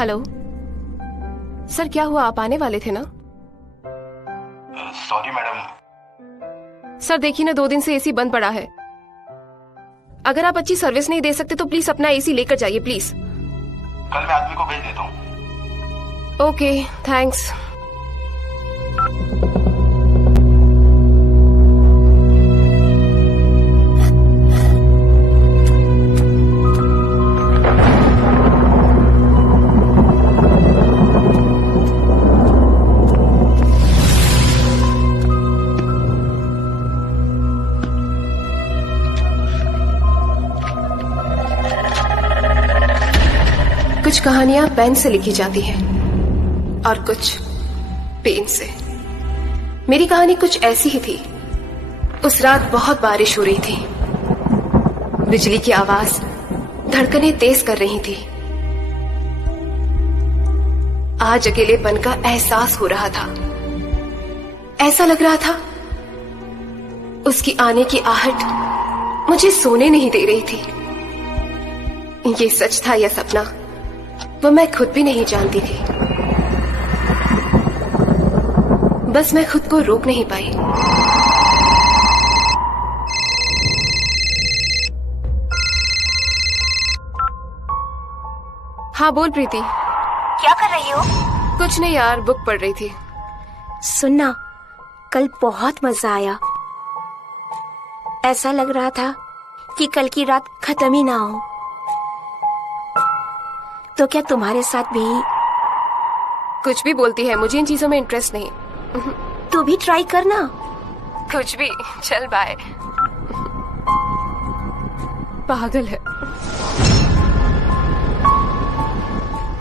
Hello sir, क्या हुआ? आप आने वाले थे ना? Sorry madam. सर देखिए ना, 2 दिन से एसी बंद पड़ा है। अगर आप अच्छी सर्विस नहीं दे सकते तो प्लीज अपना एसी लेकर जाइए प्लीज। कल मैं आदमी को भेज देता हूँ। Okay, thanks. कुछ कहानियां पेन से लिखी जाती हैं और कुछ पेन से। मेरी कहानी कुछ ऐसी ही थी। उस रात बहुत बारिश हो रही थी। बिजली की आवाज धड़कनें तेज कर रही थी। आज अकेलेपन का एहसास हो रहा था। ऐसा लग रहा था उसकी आने की आहट मुझे सोने नहीं दे रही थी। ये सच था या सपना, वो मैं खुद भी नहीं जानती थी। बस मैं खुद को रोक नहीं पाई। हाँ बोल प्रीति। क्या कर रही हो? कुछ नहीं यार, बुक पढ़ रही थी। सुनना, कल बहुत मजा आया। ऐसा लग रहा था कि कल की रात खत्म ही ना हो। तो क्या तुम्हारे साथ भी? कुछ भी बोलती है, मुझे इन चीजों में इंटरेस्ट नहीं। तू भी ट्राई करना। कुछ भी, चल बाय। पागल है।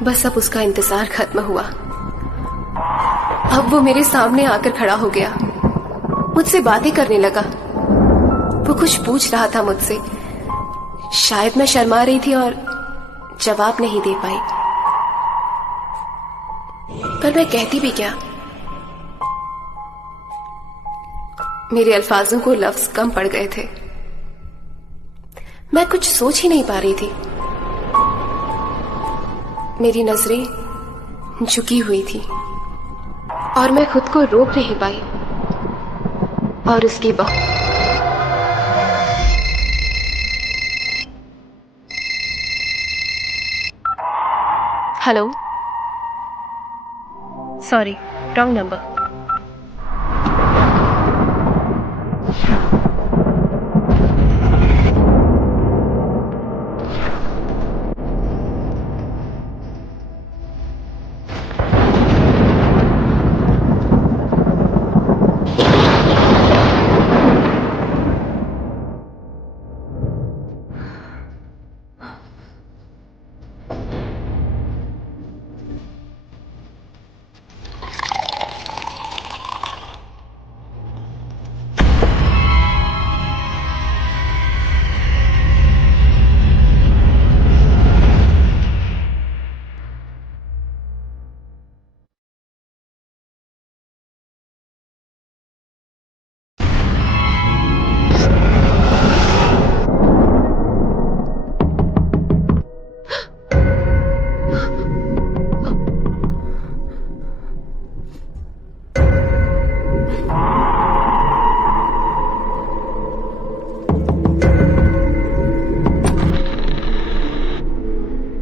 बस अब उसका इंतजार खत्म हुआ। अब वो मेरे सामने आकर खड़ा हो गया, मुझसे बातें करने लगा। वो कुछ पूछ रहा था मुझसे। शायद मैं शर्मा रही थी और जवाब नहीं दे पाई। पर मैं कहती भी क्या? मेरे अल्फाजों को लफ्ज कम पड़ गए थे। मैं कुछ सोच ही नहीं पा रही थी। मेरी नजरें झुकी हुई थी और मैं खुद को रोक नहीं पाई। और उसके बाद hello, sorry, wrong number.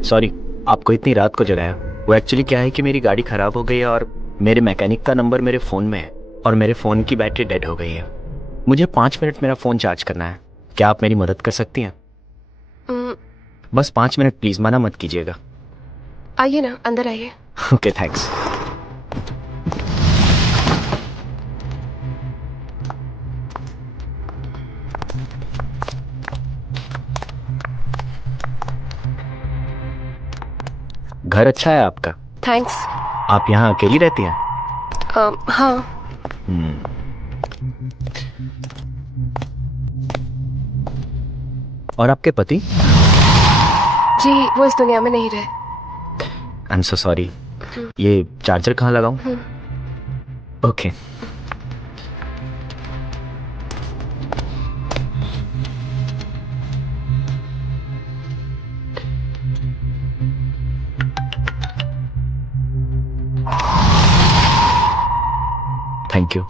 Sorry आपको इतनी रात को जगाया। वो एक्चुअली क्या है कि मेरी गाड़ी खराब हो गई है और मेरे मैकेनिक का नंबर मेरे फ़ोन में है और मेरे फ़ोन की बैटरी डेड हो गई है। मुझे 5 मिनट मेरा फ़ोन चार्ज करना है। क्या आप मेरी मदद कर सकती हैं? बस 5 मिनट प्लीज़, मना मत कीजिएगा। आइए ना, अंदर आइए। Okay thanks. घर अच्छा है आपका? थैंक्स। आप यहाँ अकेली रहती हैं? हाँ। और आपके पति? जी वो इस दुनिया में नहीं रहे। I am so sorry. ये चार्जर कहाँ लगाऊं? Okay. Thank you.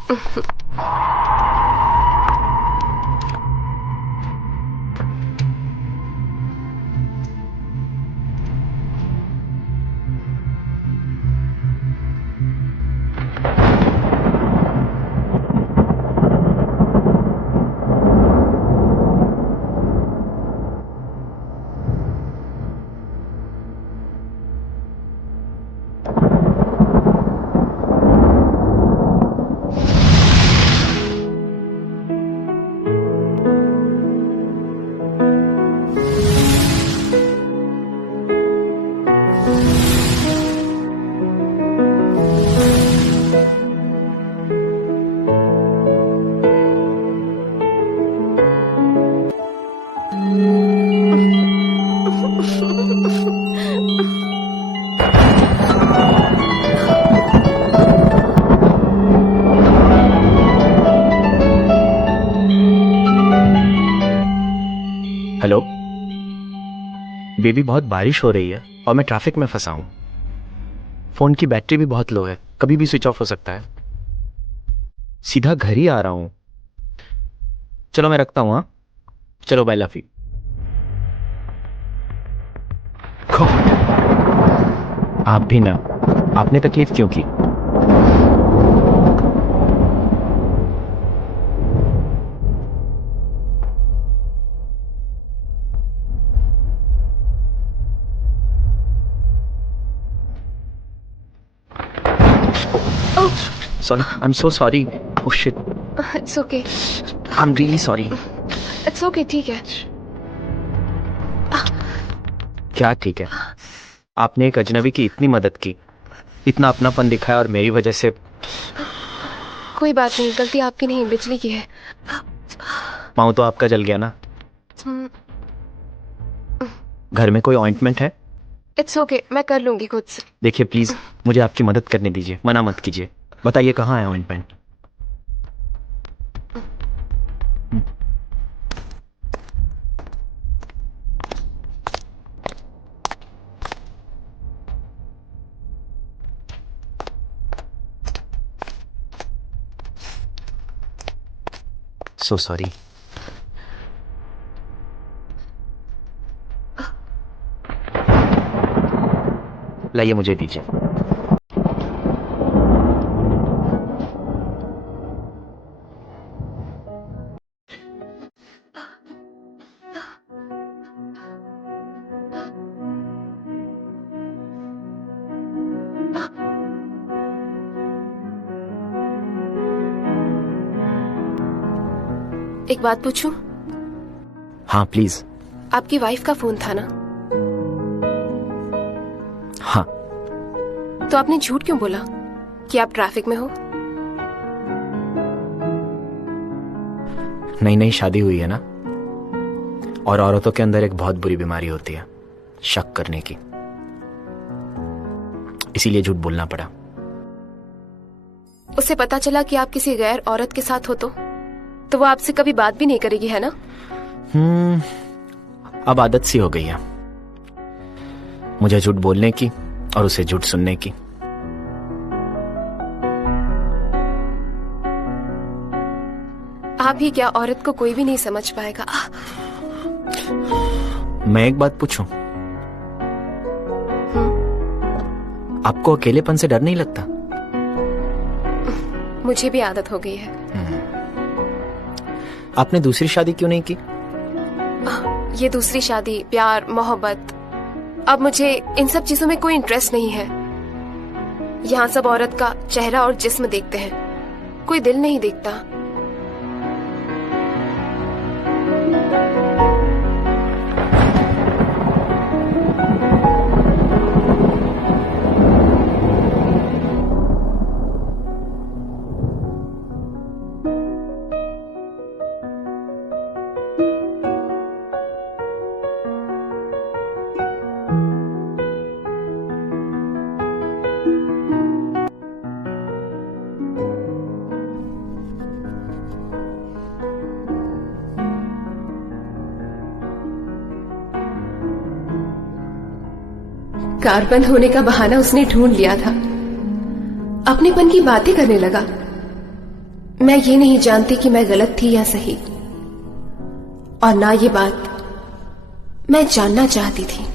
Hello baby, बहुत बारिश हो रही है और मैं ट्रैफिक में फंसा हूं। फोन की बैटरी भी बहुत लो है, कभी भी स्विच ऑफ हो सकता है। सीधा घर ही आ रहा हूं। चलो मैं रखता हूं। हाँ चलो, बाय, लव यू। आप भी ना, आपने तकलीफ क्यों की? Sorry, I'm so sorry. Oh shit. It's okay, I'm really sorry. It's okay, ठीक है। क्या ठीक है? आपने एक अजनबी की इतनी मदद की, इतना अपनापन दिखाया और मेरी वजह से। कोई बात नहीं, गलती आपकी नहीं, बिजली की है। पाँव तो आपका जल गया ना? हम्म, घर में कोई ऑइंटमेंट है? इट्स ओके, मैं कर लूंगी खुद से। देखिए प्लीज, मुझे आपकी मदद करने दीजिए, मना मत कीजिए। बताइए कहाँ है ऑइंटमेंट? So sorry. लाइए, मुझे दीजिए। एक बात पूछूं? हाँ प्लीज। आपकी वाइफ का फोन था ना? हाँ। तो आपने झूठ क्यों बोला कि आप ट्रैफिक में हो? नई नई शादी हुई है ना, और औरतों के अंदर एक बहुत बुरी बीमारी होती है, शक करने की। इसीलिए झूठ बोलना पड़ा। उसे पता चला कि आप किसी गैर औरत के साथ हो तो वो आपसे कभी बात भी नहीं करेगी, है ना? अब आदत सी हो गई है मुझे झूठ बोलने की और उसे झूठ सुनने की। आप ही क्या, औरत को कोई भी नहीं समझ पाएगा। मैं एक बात पूछूं? आपको अकेलेपन से डर नहीं लगता? मुझे भी आदत हो गई है। आपने दूसरी शादी क्यों नहीं की? ये दूसरी शादी, प्यार, मोहब्बत, अब मुझे इन सब चीजों में कोई इंटरेस्ट नहीं है। यहाँ सब औरत का चेहरा और जिस्म देखते हैं, कोई दिल नहीं देखता। कार बंद होने का बहाना उसने ढूंढ लिया था, अपनेपन की बातें करने लगा। मैं ये नहीं जानती कि मैं गलत थी या सही, और ना ये बात मैं जानना चाहती थी।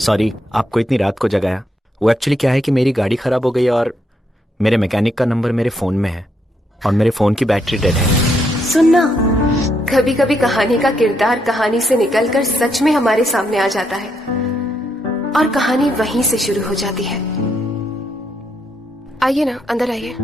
सॉरी आपको इतनी रात को जगाया। वो एक्चुअली क्या है कि मेरी गाड़ी खराब हो गई है और मेरे मैकेनिक का नंबर मेरे फ़ोन में है और मेरे फ़ोन की बैटरी डेड है। सुनना, कभी कभी कहानी का किरदार कहानी से निकलकर सच में हमारे सामने आ जाता है और कहानी वहीं से शुरू हो जाती है। आइए ना, अंदर आइए।